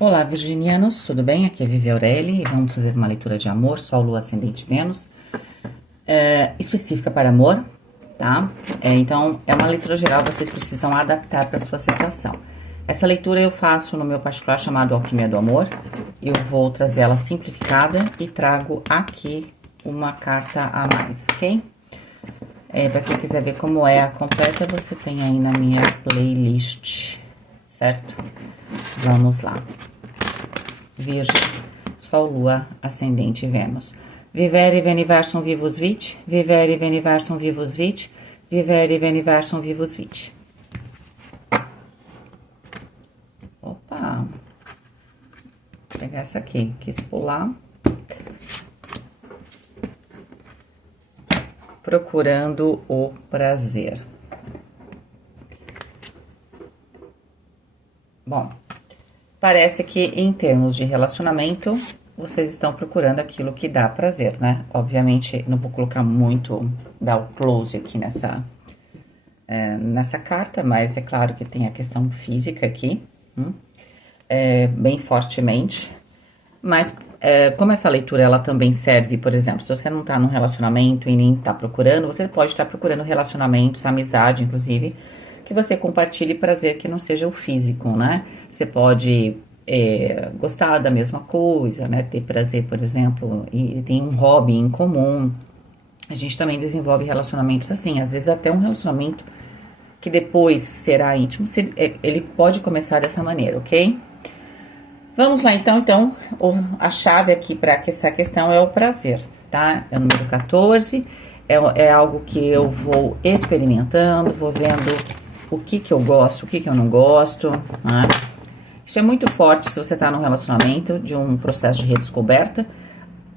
Olá, virginianos, tudo bem? Aqui é Vivi Aureli e vamos fazer uma leitura de amor, Sol, Lua, Ascendente, Vênus, específica para amor, tá? Então, é uma leitura geral, vocês precisam adaptar para a sua situação. Essa leitura eu faço no meu particular chamado Alquimia do Amor. Eu vou trazer ela simplificada e trago aqui uma carta a mais, ok? Para quem quiser ver como é a completa, você tem aí na minha playlist, certo? Vamos lá. Virgem, Sol, Lua, Ascendente e Vênus. Vivere veniversum vivus vit, vivere veniversum vivus vit, vivere veniversum vivus vit. Opa! Vou pegar essa aqui, quis pular. Procurando o prazer. Bom, parece que em termos de relacionamento, vocês estão procurando aquilo que dá prazer, né? Obviamente, não vou colocar muito, dar o close aqui nessa carta, mas é claro que tem a questão física aqui, bem fortemente. Mas, como essa leitura, ela também serve, por exemplo, se você não tá num relacionamento e nem tá procurando, você pode estar procurando relacionamentos, amizade, inclusive, que você compartilhe prazer que não seja o físico, né? Você pode gostar da mesma coisa, né? Ter prazer, por exemplo, e tem um hobby em comum. A gente também desenvolve relacionamentos assim, às vezes até um relacionamento que depois será íntimo, ele pode começar dessa maneira, ok? Vamos lá, então, a chave aqui para essa questão é o prazer, tá? É o número 14, é algo que eu vou experimentando, vou vendo o que eu gosto, o que eu não gosto, né? Isso é muito forte se você tá num relacionamento de um processo de redescoberta,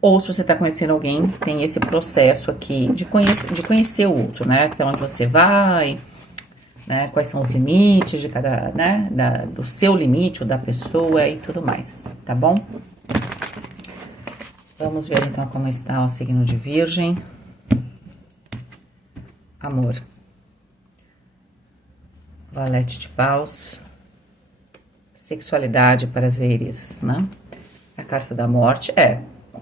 ou se você tá conhecendo alguém, tem esse processo aqui de conhecer o outro, né? Até onde você vai, né? Quais são os limites de cada, né? Do seu limite ou da pessoa e tudo mais, tá bom? Vamos ver então como está o signo de Virgem. Amor. Valete de paus. Sexualidade, prazeres, né? A carta da morte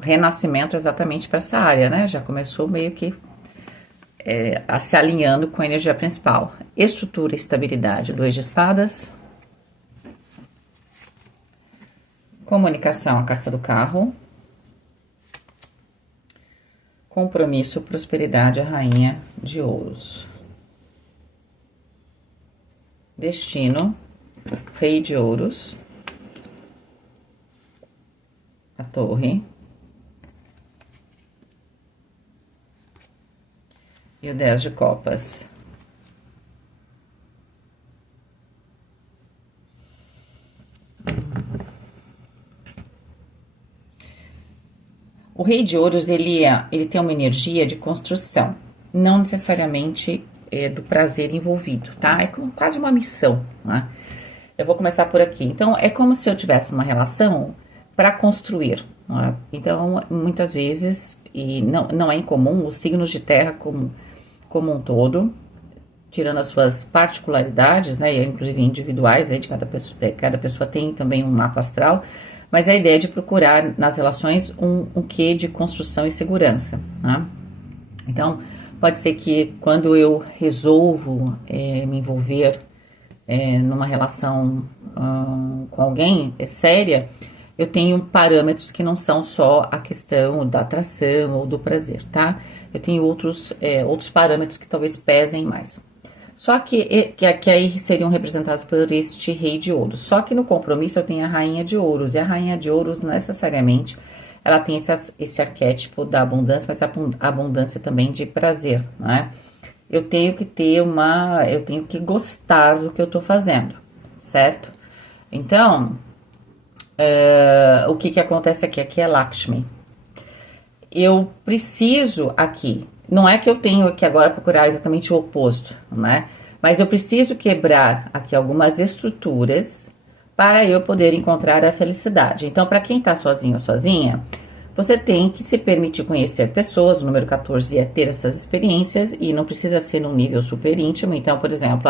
renascimento exatamente para essa área, né? Já começou meio que se alinhando com a energia principal. Estrutura e estabilidade, 2 de espadas. Comunicação, a carta do carro. Compromisso, prosperidade, a rainha de ouros. Destino, rei de ouros. A torre. E o 10 de copas. O rei de ouros, ele tem uma energia de construção, não necessariamente do prazer envolvido, tá? É quase uma missão, né? Eu vou começar por aqui. Então, é como se eu tivesse uma relação para construir, né? Então, muitas vezes, e não é incomum, os signos de terra como um todo, tirando as suas particularidades, né, inclusive individuais, aí de cada pessoa tem também um mapa astral, mas a ideia é de procurar nas relações um quê de construção e segurança, né? Então, pode ser que quando eu resolvo me envolver numa relação com alguém séria, eu tenho parâmetros que não são só a questão da atração ou do prazer, tá? Eu tenho outros parâmetros que talvez pesem mais. Só que aí seriam representados por este rei de ouros. Só que no compromisso eu tenho a rainha de ouros. E a rainha de ouros, necessariamente, ela tem esse arquétipo da abundância, mas a abundância também de prazer, né? Eu tenho que gostar do que eu tô fazendo, certo? Então, o que acontece aqui? Aqui é Lakshmi. Eu preciso aqui, não é que eu tenho que agora procurar exatamente o oposto, né? Mas eu preciso quebrar aqui algumas estruturas para eu poder encontrar a felicidade. Então, para quem tá sozinho ou sozinha, você tem que se permitir conhecer pessoas. O número 14 é ter essas experiências e não precisa ser num nível super íntimo. Então, por exemplo,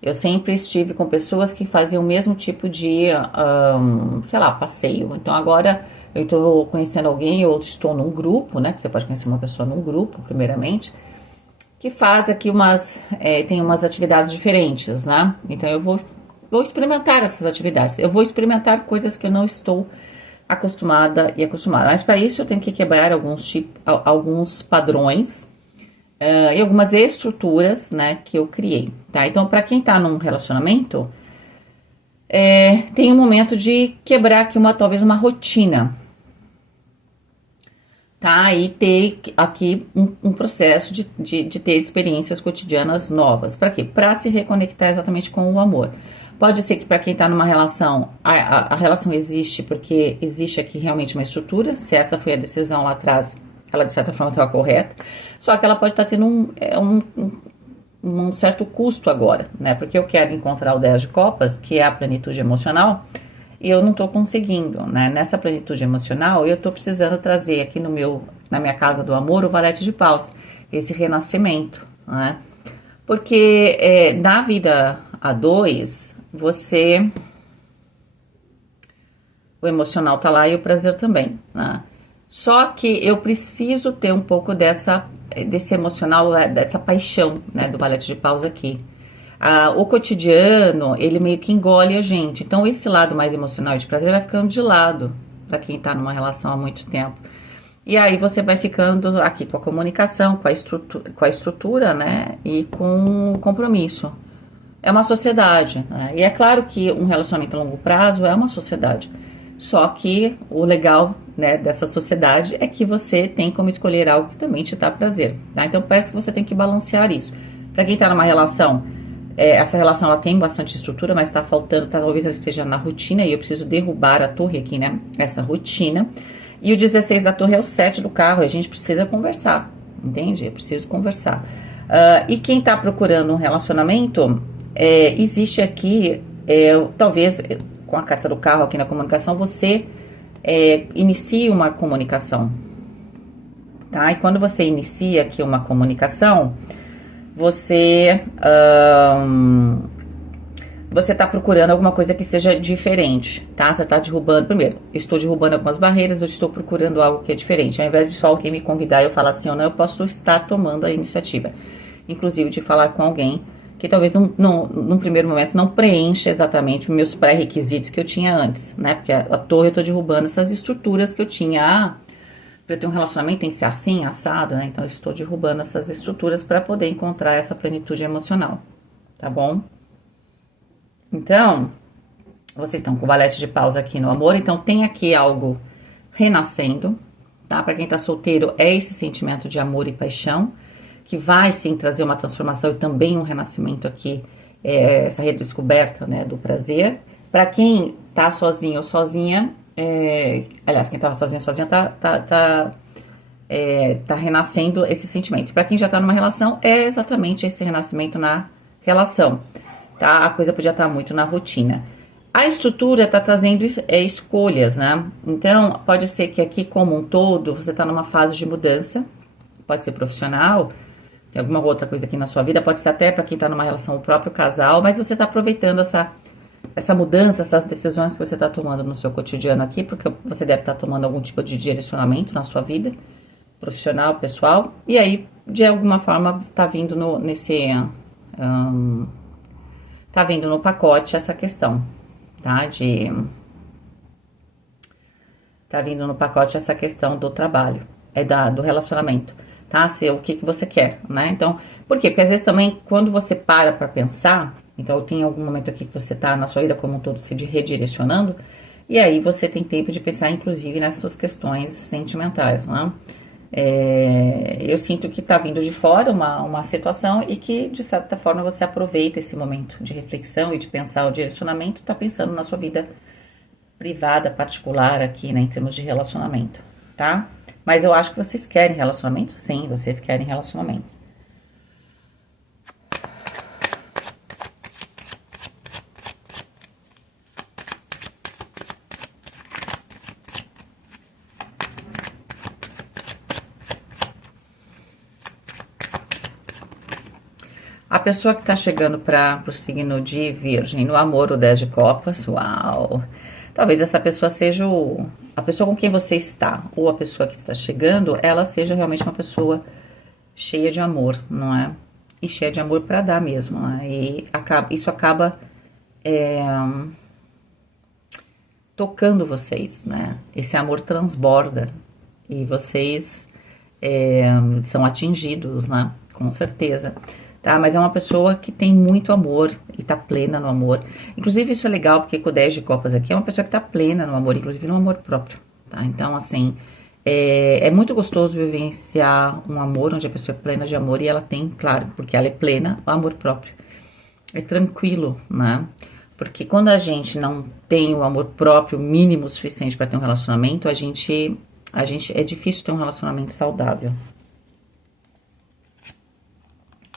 Eu sempre estive com pessoas que faziam o mesmo tipo de, sei lá, passeio. Então agora eu estou conhecendo alguém, ou estou num grupo, né? Que você pode conhecer uma pessoa num grupo, primeiramente, que faz aqui tem umas atividades diferentes, né? Então eu vou experimentar essas atividades. Eu vou experimentar coisas que eu não estou acostumada e acostumada. Mas para isso eu tenho que quebrar alguns padrões e algumas estruturas, né, que eu criei, tá? Então, para quem tá num relacionamento, tem um momento de quebrar aqui talvez uma rotina, tá? E ter aqui um processo de ter experiências cotidianas novas. Para quê? Para se reconectar exatamente com o amor. Pode ser que para quem está numa relação, a relação existe porque existe aqui realmente uma estrutura. Se essa foi a decisão lá atrás, ela de certa forma estava correta. Só que ela pode estar tendo um certo custo agora, né? Porque eu quero encontrar o 10 de copas, que é a plenitude emocional, e eu não tô conseguindo, né? Nessa plenitude emocional, eu tô precisando trazer aqui na minha casa do amor, o valete de paus, esse renascimento, né? Porque na vida a dois, o emocional tá lá e o prazer também, né? Só que eu preciso ter um pouco desse emocional, dessa paixão, né, do valete de paus aqui. O cotidiano, ele meio que engole a gente. Então, esse lado mais emocional e de prazer vai ficando de lado para quem tá numa relação há muito tempo. E aí você vai ficando aqui com a comunicação, com a estrutura, né, e com o compromisso. É uma sociedade, né? E é claro que um relacionamento a longo prazo é uma sociedade. Só que o legal, né, dessa sociedade é que você tem como escolher algo que também te dá prazer, tá? Então parece que você tem que balancear isso. Para quem tá numa relação, essa relação ela tem bastante estrutura, mas tá faltando, talvez ela esteja na rotina e eu preciso derrubar a torre aqui, né? Essa rotina. E o 16 da torre é o 7 do carro, e a gente precisa conversar, entende? Eu preciso conversar. E quem tá procurando um relacionamento, existe aqui, talvez com a carta do carro aqui na comunicação, você inicie uma comunicação, tá? E quando você inicia aqui uma comunicação, você está procurando alguma coisa que seja diferente, tá? Você está derrubando, primeiro, estou derrubando algumas barreiras, eu estou procurando algo que é diferente. Ao invés de só alguém me convidar e eu falar assim ou não, eu posso estar tomando a iniciativa, inclusive de falar com alguém que talvez num primeiro momento não preencha exatamente os meus pré-requisitos que eu tinha antes, né? Porque a torre eu tô derrubando essas estruturas que eu tinha. Para eu ter um relacionamento tem que ser assim, assado, né? Então eu estou derrubando essas estruturas para poder encontrar essa plenitude emocional, tá bom? Então, vocês estão com o valete de paus aqui no amor, então tem aqui algo renascendo, tá? Para quem tá solteiro, é esse sentimento de amor e paixão, que vai sim trazer uma transformação e também um renascimento aqui, essa redescoberta, né, do prazer. Para quem tá sozinho ou sozinha, aliás, quem tava sozinho ou sozinha tá renascendo esse sentimento. Para quem já tá numa relação, é exatamente esse renascimento na relação, tá? A coisa podia estar muito na rotina. A estrutura tá trazendo escolhas, né? Então, pode ser que aqui como um todo, você tá numa fase de mudança, pode ser profissional, tem alguma outra coisa aqui na sua vida, pode ser até para quem tá numa relação, o próprio casal, mas você tá aproveitando essa mudança, essas decisões que você tá tomando no seu cotidiano aqui, porque você deve estar tomando algum tipo de direcionamento na sua vida, profissional, pessoal, e aí, de alguma forma, tá vindo tá vindo no pacote essa questão, tá? Tá vindo no pacote essa questão do trabalho, do relacionamento, tá? O que você quer, né? Então, por quê? Porque às vezes também, quando você para pra pensar, então tem algum momento aqui que você tá na sua vida como um todo se redirecionando, e aí você tem tempo de pensar, inclusive, nas suas questões sentimentais, né? Eu sinto que tá vindo de fora uma situação e que, de certa forma, você aproveita esse momento de reflexão e de pensar o direcionamento, tá pensando na sua vida privada, particular aqui, né, em termos de relacionamento, tá? Mas eu acho que vocês querem relacionamento? Sim, vocês querem relacionamento. pessoa que tá chegando para o signo de Virgem, no amor, o 10 de copas, uau! Talvez essa pessoa seja a pessoa com quem você está, ou a pessoa que está chegando, ela seja realmente uma pessoa cheia de amor, não é? E cheia de amor para dar mesmo, né? E isso acaba tocando vocês, né? Esse amor transborda e vocês são atingidos, né? Com certeza. Tá? Mas é uma pessoa que tem muito amor e tá plena no amor. Inclusive, isso é legal, porque com o 10 de copas aqui é uma pessoa que tá plena no amor, inclusive no amor próprio, tá? Então, assim, é muito gostoso vivenciar um amor onde a pessoa é plena de amor e ela tem, claro, porque ela é plena, o amor próprio. É tranquilo, né? Porque quando a gente não tem o amor próprio mínimo o suficiente para ter um relacionamento, a gente é difícil ter um relacionamento saudável.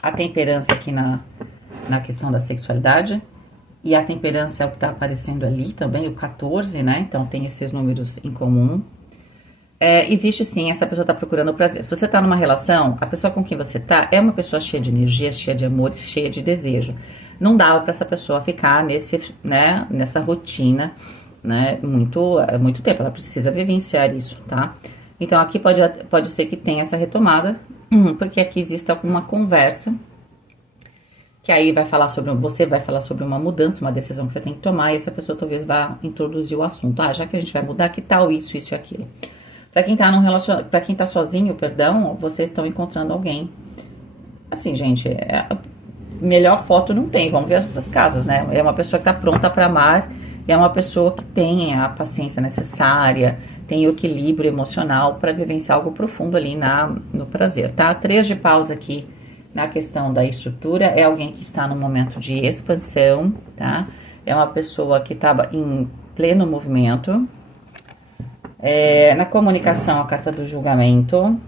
A temperança aqui na questão da sexualidade. E a temperança é o que tá aparecendo ali também, o 14, né? Então tem esses números em comum. Existe sim, essa pessoa tá procurando o prazer. Se você tá numa relação, a pessoa com quem você tá é uma pessoa cheia de energia, cheia de amor, cheia de desejo. Não dá para essa pessoa ficar nessa rotina, né? Muito tempo. Ela precisa vivenciar isso, tá? Então aqui pode ser que tenha essa retomada, porque aqui existe alguma conversa que aí você vai falar sobre uma mudança, uma decisão que você tem que tomar, e essa pessoa talvez vá introduzir o assunto. Já que a gente vai mudar, que tal isso e aquilo? Para quem tá para quem tá sozinho, perdão, vocês estão encontrando alguém. Assim, gente, melhor foto não tem, vamos ver as outras casas, né? É uma pessoa que tá pronta para amar, e é uma pessoa que tem a paciência necessária, tem o equilíbrio emocional para vivenciar algo profundo ali no prazer, tá? 3 de paus aqui na questão da estrutura, é alguém que está no momento de expansão, tá? É uma pessoa que estava em pleno movimento. Na comunicação, a carta do julgamento.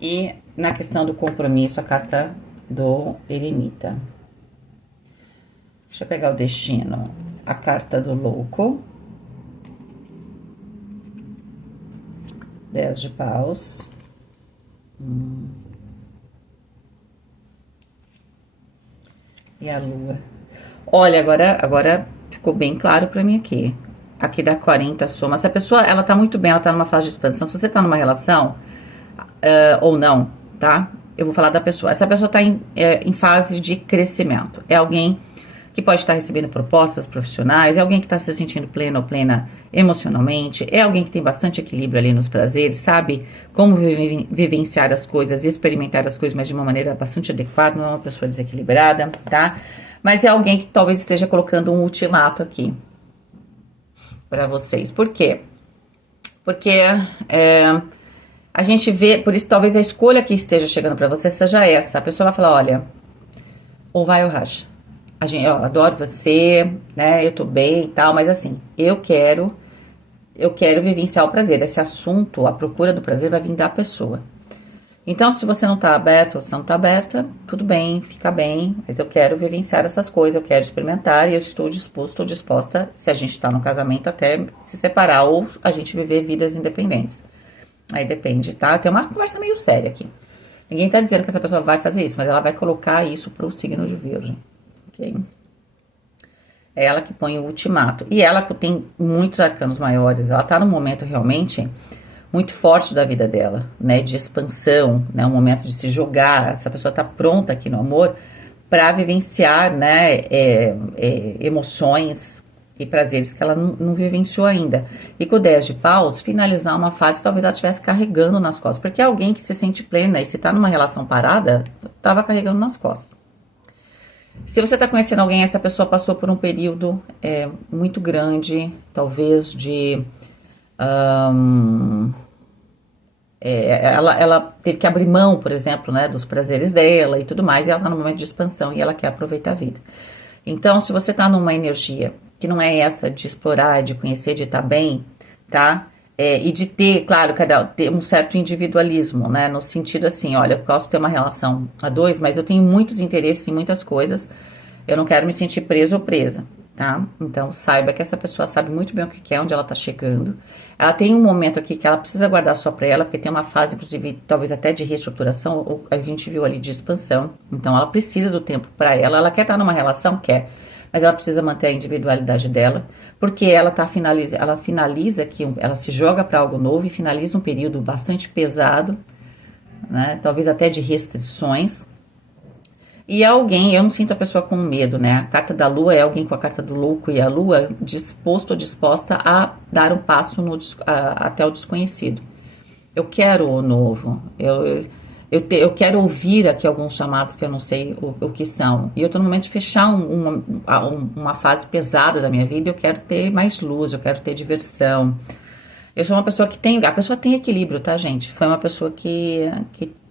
E na questão do compromisso, a carta do eremita. Deixa eu pegar o destino. A carta do louco. 10 de paus. E a lua. Olha, agora ficou bem claro pra mim aqui. Aqui dá 40 soma. Se a pessoa, ela tá muito bem, ela tá numa fase de expansão. Se você tá numa relação, ou não, tá? Eu vou falar da pessoa. Essa pessoa tá em fase de crescimento. É alguém que pode estar recebendo propostas profissionais, é alguém que está se sentindo pleno ou plena emocionalmente, é alguém que tem bastante equilíbrio ali nos prazeres, sabe como vivenciar as coisas e experimentar as coisas, mas de uma maneira bastante adequada, não é uma pessoa desequilibrada, tá? Mas é alguém que talvez esteja colocando um ultimato aqui para vocês. Por quê? Porque a gente vê, por isso talvez a escolha que esteja chegando para você seja essa. A pessoa vai falar, olha, ou vai ou racha. Eu adoro você, né? Eu tô bem e tal, mas assim, eu quero vivenciar o prazer. Esse assunto, a procura do prazer vai vir da pessoa. Então, se você não tá aberto ou se não tá aberta, tudo bem, fica bem, mas eu quero vivenciar essas coisas, eu quero experimentar e eu estou disposta, se a gente tá no casamento, até se separar ou a gente viver vidas independentes. Aí depende, tá? Tem uma conversa meio séria aqui. Ninguém tá dizendo que essa pessoa vai fazer isso, mas ela vai colocar isso pro signo de Virgem. Okay. É ela que põe o ultimato. E ela que tem muitos arcanos maiores. Ela tá num momento realmente muito forte da vida dela, né? De expansão, né? Um momento de se jogar. Essa pessoa tá pronta aqui no amor para vivenciar, né? Emoções e prazeres que ela não vivenciou ainda. E com o 10 de paus, finalizar uma fase que talvez ela estivesse carregando nas costas. Porque é alguém que se sente plena e se tá numa relação parada, tava carregando nas costas. Se você está conhecendo alguém, essa pessoa passou por um período muito grande, talvez de... ela teve que abrir mão, por exemplo, né, dos prazeres dela e tudo mais, e ela está num momento de expansão e ela quer aproveitar a vida. Então, se você está numa energia que não é essa de explorar, de conhecer, de estar bem, tá? E de ter, claro, ter um certo individualismo, né? No sentido assim, olha, eu posso ter uma relação a dois, mas eu tenho muitos interesses em muitas coisas, eu não quero me sentir preso ou presa, tá? Então, saiba que essa pessoa sabe muito bem o que quer, onde ela tá chegando. Ela tem um momento aqui que ela precisa guardar só pra ela, porque tem uma fase, inclusive, talvez até de reestruturação, ou a gente viu ali de expansão. Então, ela precisa do tempo pra ela. Ela quer estar numa relação? Quer. Mas ela precisa manter a individualidade dela, porque ela finaliza que ela se joga para algo novo e finaliza um período bastante pesado, né? Talvez até de restrições. E alguém, eu não sinto a pessoa com medo, né? A carta da lua é alguém com a carta do louco e a lua disposto ou disposta a dar um passo até o desconhecido. Eu quero o novo, eu quero ouvir aqui alguns chamados que eu não sei o que são. E eu tô no momento de fechar uma fase pesada da minha vida, eu quero ter mais luz, eu quero ter diversão. Eu sou uma pessoa a pessoa tem equilíbrio, tá, gente? Foi uma pessoa que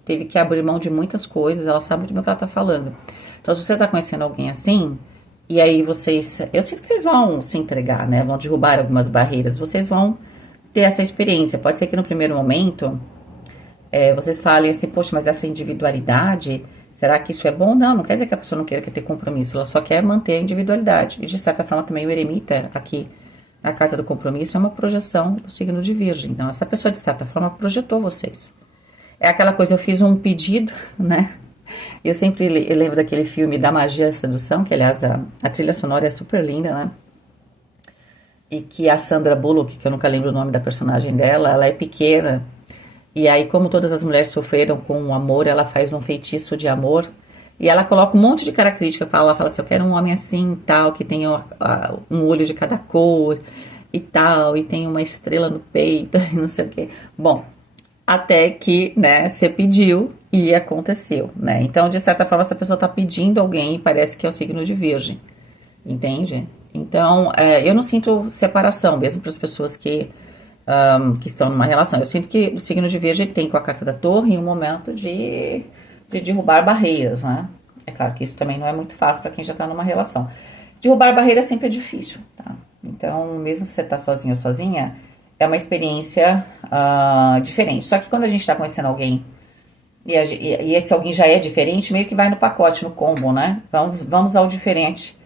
teve que abrir mão de muitas coisas, ela sabe muito bem o que ela tá falando. Então, se você tá conhecendo alguém assim, e aí eu sinto que vocês vão se entregar, né? Vão derrubar algumas barreiras, vocês vão ter essa experiência. Pode ser que no primeiro momento, vocês falem assim, poxa, mas essa individualidade, será que isso é bom? Não, não quer dizer que a pessoa não queira ter compromisso, ela só quer manter a individualidade. E de certa forma também o eremita aqui, a carta do compromisso, é uma projeção do signo de Virgem. Então, essa pessoa, de certa forma, projetou vocês. É aquela coisa, eu fiz um pedido, né? Eu sempre lembro daquele filme Da Magia da Sedução, que, aliás, a trilha sonora é super linda, né? E que a Sandra Bullock, que eu nunca lembro o nome da personagem dela, ela é pequena. E aí, como todas as mulheres sofreram com o amor, ela faz um feitiço de amor. E ela coloca um monte de característica. Ela fala assim, eu quero um homem assim, tal, que tenha um olho de cada cor e tal, e tem uma estrela no peito, e não sei o quê. Bom, até que, né, você pediu e aconteceu, né? Então, de certa forma, essa pessoa tá pedindo alguém e parece que é o signo de Virgem, entende? Então, eu não sinto separação, mesmo para as pessoas que estão numa relação. Eu sinto que o signo de Virgem tem com a carta da Torre um momento de derrubar barreiras, né? É claro que isso também não é muito fácil para quem já tá numa relação. Derrubar barreiras sempre é difícil, tá? Então, mesmo se você tá sozinho ou sozinha, é uma experiência diferente. Só que quando a gente tá conhecendo alguém e esse alguém já é diferente, meio que vai no pacote, no combo, né? Vamos ao diferente.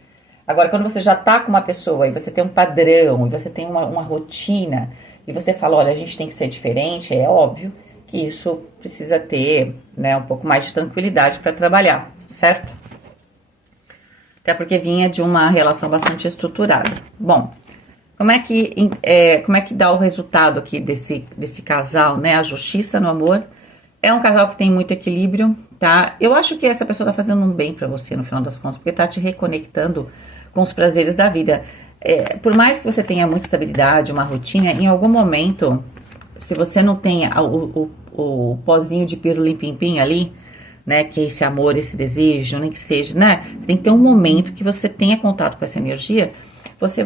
Agora, quando você já tá com uma pessoa e você tem um padrão, e você tem uma rotina, e você fala, olha, a gente tem que ser diferente, é óbvio que isso precisa ter, né, um pouco mais de tranquilidade para trabalhar, certo? Até porque vinha de uma relação bastante estruturada. Bom, como é que dá o resultado aqui desse casal, né? A justiça no amor. É um casal que tem muito equilíbrio, tá? Eu acho que essa pessoa tá fazendo um bem pra você, no final das contas, porque tá te reconectando com os prazeres da vida. Por mais que você tenha muita estabilidade, uma rotina, em algum momento, se você não tem o pozinho de pirulim-pim-pim ali, né, que é esse amor, esse desejo, nem que seja, né? Você tem que ter um momento que você tenha contato com essa energia, você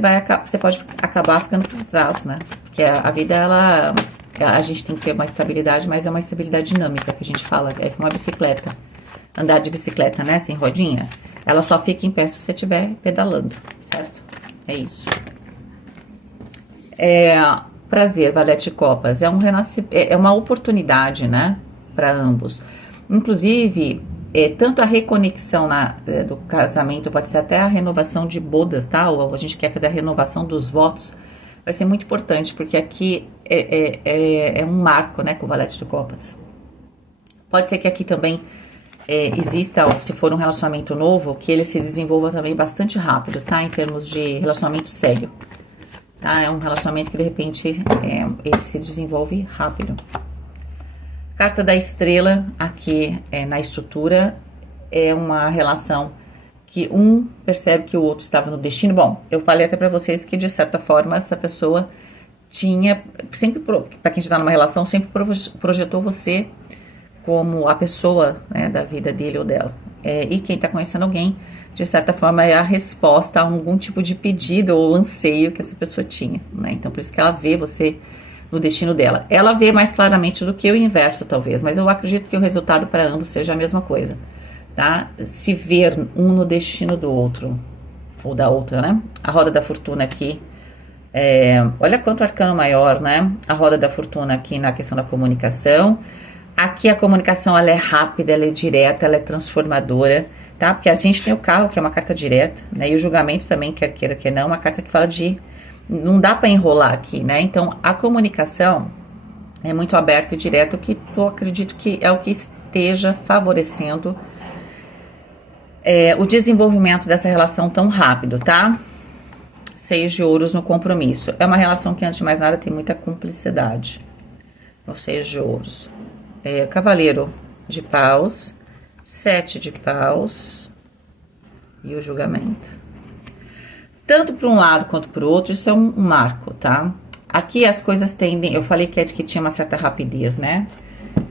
pode acabar ficando por trás, né? Porque a vida, a gente tem que ter uma estabilidade, mas é uma estabilidade dinâmica que a gente fala, é como uma bicicleta. Andar de bicicleta, né, sem rodinha, ela só fica em pé se você estiver pedalando, certo? É isso. Prazer, Valete de Copas, é uma oportunidade, né, para ambos. Inclusive, tanto a reconexão do casamento, pode ser até a renovação de bodas, tá? Ou a gente quer fazer a renovação dos votos, vai ser muito importante, porque aqui é um marco, né, com o Valete de Copas. Pode ser que aqui também exista, se for um relacionamento novo, que ele se desenvolva também bastante rápido, tá? Em termos de relacionamento sério, tá? É um relacionamento que, de repente, ele se desenvolve rápido. Carta da Estrela, aqui na estrutura, é uma relação que um percebe que o outro estava no destino. Bom, eu falei até pra vocês que, de certa forma, essa pessoa tinha, sempre, pra quem está numa relação, sempre projetou você como a pessoa, né, da vida dele ou dela. E quem tá conhecendo alguém, de certa forma, é a resposta a algum tipo de pedido ou anseio que essa pessoa tinha, né? Então, por isso que ela vê você no destino dela. Ela vê mais claramente do que o inverso, talvez, mas eu acredito que o resultado para ambos seja a mesma coisa, tá? Se ver um no destino do outro, ou da outra, né? A roda da fortuna aqui, olha quanto arcano maior, né? A roda da fortuna aqui na questão da comunicação. Aqui a comunicação, ela é rápida, ela é direta, ela é transformadora, tá? Porque a gente tem o carro, que é uma carta direta, né? E o julgamento também, quer queira, quer não, é uma carta que fala de... Não dá para enrolar aqui, né? Então, a comunicação é muito aberta e direta, o que eu acredito que é o que esteja favorecendo o desenvolvimento dessa relação tão rápido, tá? 6 de ouros no compromisso. É uma relação que, antes de mais nada, tem muita cumplicidade. O 6 de ouros. Cavaleiro de paus, 7 de paus e o julgamento. Tanto para um lado quanto para o outro, isso é um marco, tá? Aqui as coisas tendem... Eu falei que tinha uma certa rapidez, né?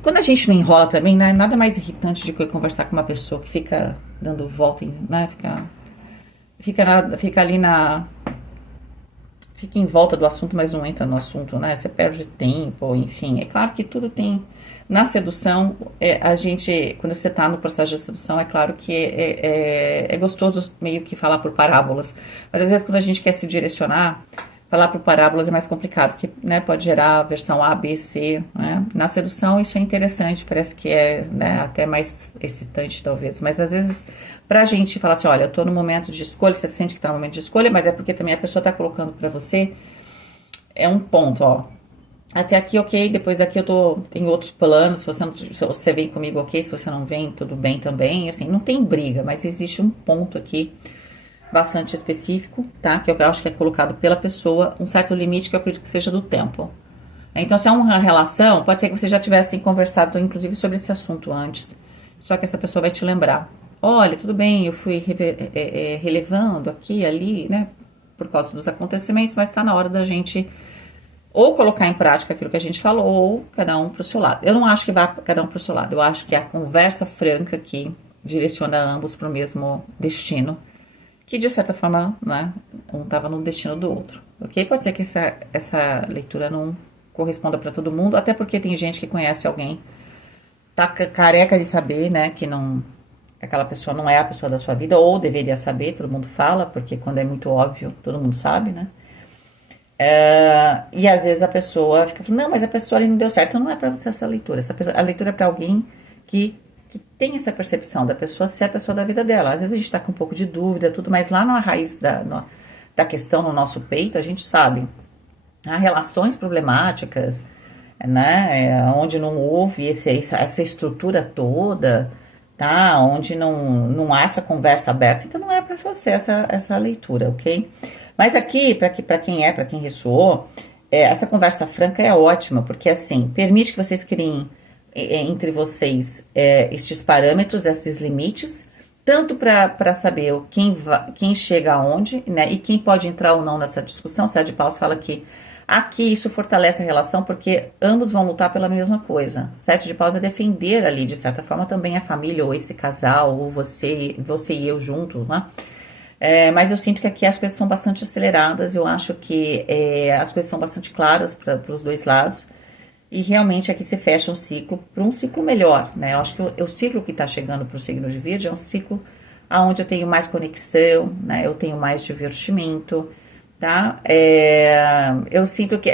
Quando a gente não enrola também, né, nada mais irritante do que conversar com uma pessoa que fica dando volta, né? Fica ali fica em volta do assunto, mas não entra no assunto, né? Você perde tempo, enfim. É claro que tudo tem... Na sedução, a gente... Quando você tá no processo de sedução, é claro que é gostoso meio que falar por parábolas. Mas às vezes quando a gente quer se direcionar, falar por parábolas é mais complicado, porque, né, pode gerar a versão A, B, C, né? Na sedução isso é interessante, parece que é, né, até mais excitante talvez. Mas às vezes, pra gente falar assim, olha, eu tô no momento de escolha, você sente que tá no momento de escolha, mas é porque também a pessoa tá colocando pra você, é um ponto, ó. Até aqui, ok, depois daqui tem outros planos, se você vem comigo, ok, se você não vem, tudo bem também, assim, não tem briga, mas existe um ponto aqui bastante específico, tá, que eu acho que é colocado pela pessoa, um certo limite que eu acredito que seja do tempo. Então, se é uma relação, pode ser que você já tivesse conversado, inclusive, sobre esse assunto antes, só que essa pessoa vai te lembrar, olha, tudo bem, eu fui relevando aqui, ali, né, por causa dos acontecimentos, mas tá na hora da gente... ou colocar em prática aquilo que a gente falou, ou cada um pro seu lado. Eu não acho que vá cada um pro seu lado. Eu acho que a conversa franca aqui direciona ambos pro mesmo destino, que de certa forma, né, um tava no destino do outro. Ok? Pode ser que essa leitura não corresponda para todo mundo, até porque tem gente que conhece alguém, tá careca de saber, né, que não... aquela pessoa não é a pessoa da sua vida, ou deveria saber, todo mundo fala, porque quando é muito óbvio, todo mundo sabe, né? E às vezes a pessoa fica falando, não, mas a pessoa ali não deu certo. Então não é pra você essa leitura. A leitura é pra alguém que tem essa percepção da pessoa ser a pessoa da vida dela. Às vezes a gente tá com um pouco de dúvida, tudo, mas lá na raiz da questão, no nosso peito, a gente sabe. Há relações problemáticas, né? Onde não houve essa estrutura toda, tá? Onde não há essa conversa aberta. Então não é pra você essa leitura, ok? Mas aqui, para quem ressoou, essa conversa franca é ótima, porque assim, permite que vocês criem entre vocês estes parâmetros, esses limites, tanto para saber quem chega aonde, né, e quem pode entrar ou não nessa discussão. O Sete de Paus fala que aqui isso fortalece a relação, porque ambos vão lutar pela mesma coisa. Sete de Paus é defender ali, de certa forma, também a família, ou esse casal, ou você e eu juntos, né? Mas eu sinto que aqui as coisas são bastante aceleradas, eu acho que as coisas são bastante claras para os dois lados, e realmente aqui se fecha um ciclo para um ciclo melhor, né? Eu acho que o ciclo que está chegando para o signo de Virgem é um ciclo onde eu tenho mais conexão, né? Eu tenho mais divertimento, tá? Eu sinto que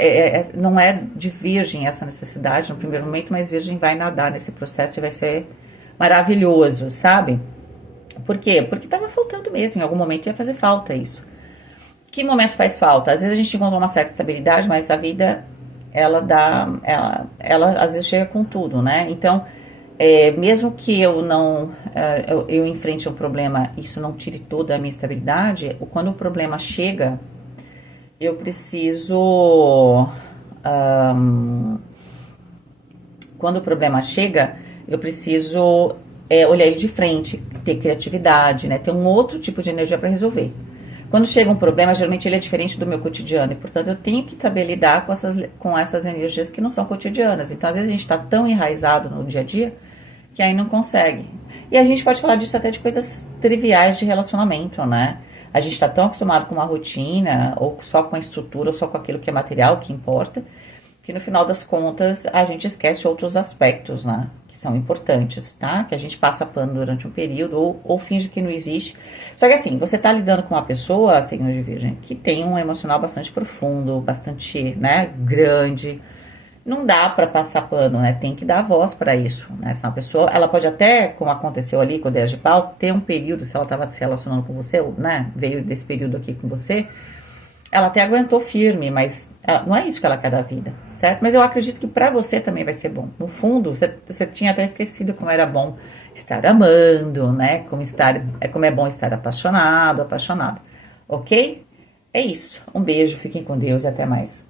não é de Virgem essa necessidade no primeiro momento, mas Virgem vai nadar nesse processo e vai ser maravilhoso, sabe? Por quê? Porque estava faltando mesmo, em algum momento ia fazer falta isso. Que momento faz falta? Às vezes a gente encontra uma certa estabilidade, mas a vida, ela às vezes chega com tudo, né? Então, mesmo que eu não, eu enfrente um problema, isso não tire toda a minha estabilidade, quando o problema chega, eu preciso, quando o problema chega, eu preciso olhar ele de frente, ter criatividade, né? Ter um outro tipo de energia para resolver. Quando chega um problema, geralmente ele é diferente do meu cotidiano, e portanto eu tenho que saber lidar com essas energias que não são cotidianas. Então às vezes a gente está tão enraizado no dia a dia que aí não consegue. E a gente pode falar disso até de coisas triviais de relacionamento, né? A gente está tão acostumado com uma rotina, ou só com a estrutura, ou só com aquilo que é material, que importa, que no final das contas a gente esquece outros aspectos, né? Que são importantes, tá? Que a gente passa pano durante um período ou finge que não existe. Só que assim, você tá lidando com uma pessoa, signo de Virgem, que tem um emocional bastante profundo, bastante, né, grande, Não dá para passar pano, né? Tem que dar voz para isso, né? Se uma pessoa, ela pode até, como aconteceu ali com o 10 de paus, ter um período, se ela estava se relacionando com você, né? Veio desse período aqui com você, ela até aguentou firme, mas não é isso que ela quer da vida, certo? Mas eu acredito que para você também vai ser bom. No fundo, você tinha até esquecido como era bom estar amando, né? Como é bom estar apaixonado, apaixonada, ok? É isso. Um beijo, fiquem com Deus e até mais.